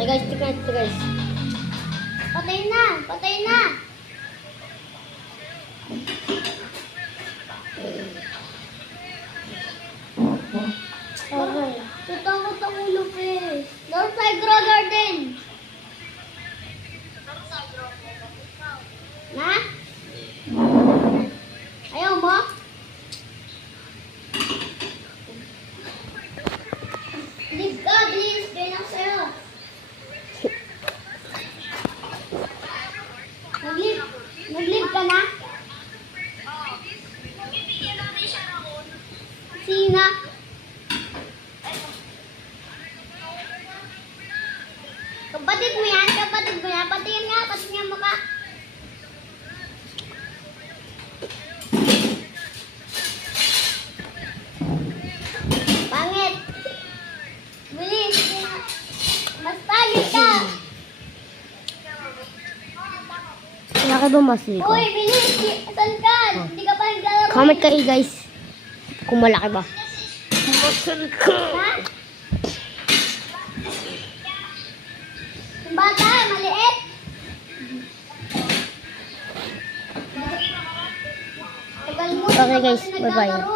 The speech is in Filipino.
Ay guys, tignan ito guys. Patay na! Patay na! Okay. Tutangot ang ulo, Chris. North side grow garden. Na? Ayaw mo? Leave ka, please. Ganyan lang sa'yo. Nag-leave? Nag-leave ka na? Sina? Kapatid mo yan? Kapatid mo yan? Patingin nga, patingin nga mukha. Pangit. Bilis. Mas pangit ka. Malaki ba mas ligo? Uy, bilis. Saan ka? Hindi ka pa naglalaro. Comment kayo guys. Kung malaki ba. Masal ka. Ha? Yung bata, maliit. Tagal mo. Okay, guys. Hindi ka pa Bye-bye. naglalaro.